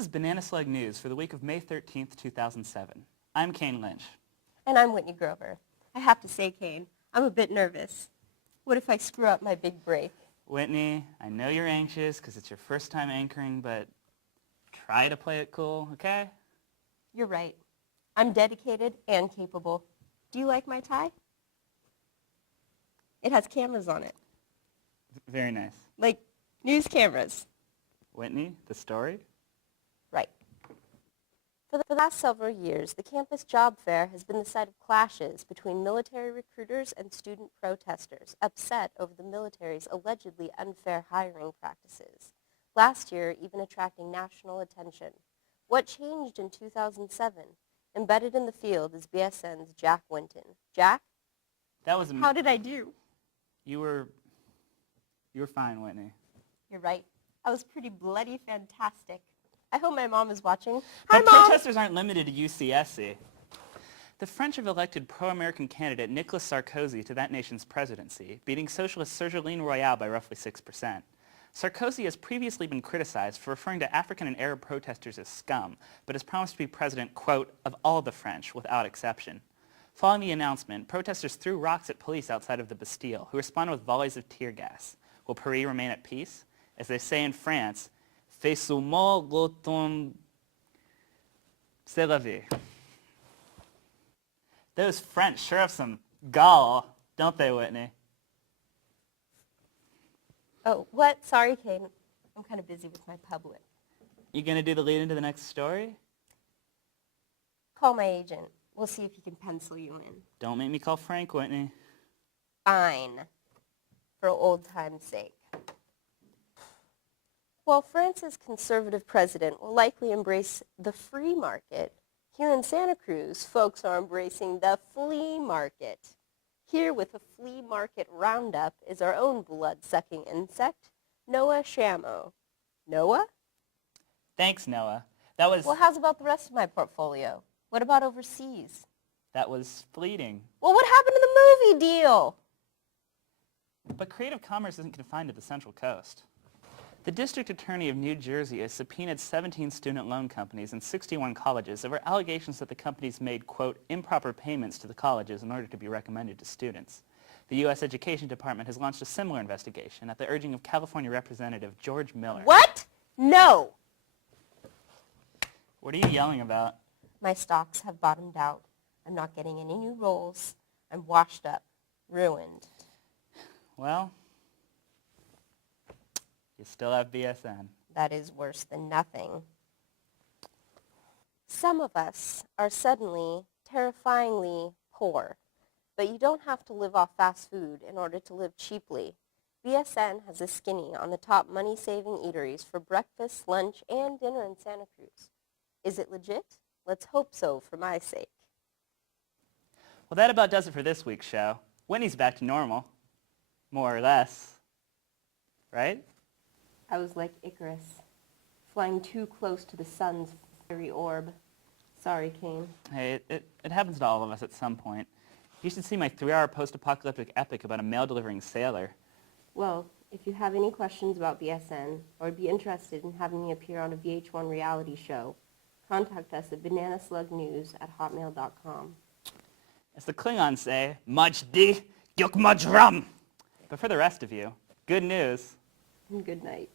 is Banana Slug News for the week of May 13th, 2007. I'm Kane Lynch. And I'm Whitney Grover. I have to say, Kane, I'm a bit nervous. What if I screw up my big break? Whitney, I know you're anxious because it's your first time anchoring, but try to play it cool, okay? You're right. I'm dedicated and capable. Do you like my tie? It has cameras on it. Very nice. Like news cameras. Whitney, the story? Right. For the last several years, the campus job fair has been the site of clashes between military recruiters and student protesters, upset over the military's allegedly unfair hiring practices. Last year, even attracting national attention. What changed in 2007? Embedded in the field is BSN's Jack Winton. Jack? That was How did I do? You were fine, Whitney. You're right. I was pretty bloody fantastic. I hope my mom is watching. But Hi, Mom! protesters aren't limited to UCSC. The French have elected pro-American candidate Nicolas Sarkozy to that nation's presidency, beating socialist Ségolène Royal by roughly 6%. Sarkozy has previously been criticized for referring to African and Arab protesters as scum, but has promised to be president, quote, of all the French, without exception. Following the announcement, protesters threw rocks at police outside of the Bastille, who responded with volleys of tear gas. Will Paris remain at peace? As they say in France, fait seulement l'automne, c'est la vie. Those French sure have some gall, don't they, Whitney? Oh, what? Sorry, Kane. I'm kind of busy with my public. You gonna do the lead into the next story? Call my agent. We'll see if he can pencil you in. Don't make me call Frank, Whitney. Fine. For old time's sake. While France's conservative president will likely embrace the free market, here in Santa Cruz, folks are embracing the flea market. Here with a flea market roundup is our own blood-sucking insect, Noah Shamo. Noah? Thanks, Noah. That was... Well, how's about the rest of my portfolio? What about overseas? That was fleeting. Well, what happened to the movie deal? But creative commerce isn't confined to the Central Coast. The District Attorney of New Jersey has subpoenaed 17 student loan companies and 61 colleges over allegations that the companies made, quote, improper payments to the colleges in order to be recommended to students. The U.S. Education Department has launched a similar investigation at the urging of California Representative George Miller. What? No! What are you yelling about? My stocks have bottomed out. I'm not getting any new roles. I'm washed up. Ruined. Well, you still have BSN. That is worse than nothing. Some of us are suddenly terrifyingly poor, but you don't have to live off fast food in order to live cheaply. BSN has a skinny on the top money-saving eateries for breakfast, lunch, and dinner in Santa Cruz. Is it legit? Let's hope so for my sake. Well, that about does it for this week's show. Whitney's back to normal. More or less. Right? I was like Icarus, flying too close to the sun's fiery orb. Sorry, Kane. Hey, it happens to all of us at some point. You should see my 3-hour post-apocalyptic epic about a mail-delivering sailor. Well, if you have any questions about BSN or would be interested in having me appear on a VH1 reality show, contact us at bananaslugnews@hotmail.com. As the Klingons say, Maj di, gyuk maj ram. But for the rest of you, good news. And good night.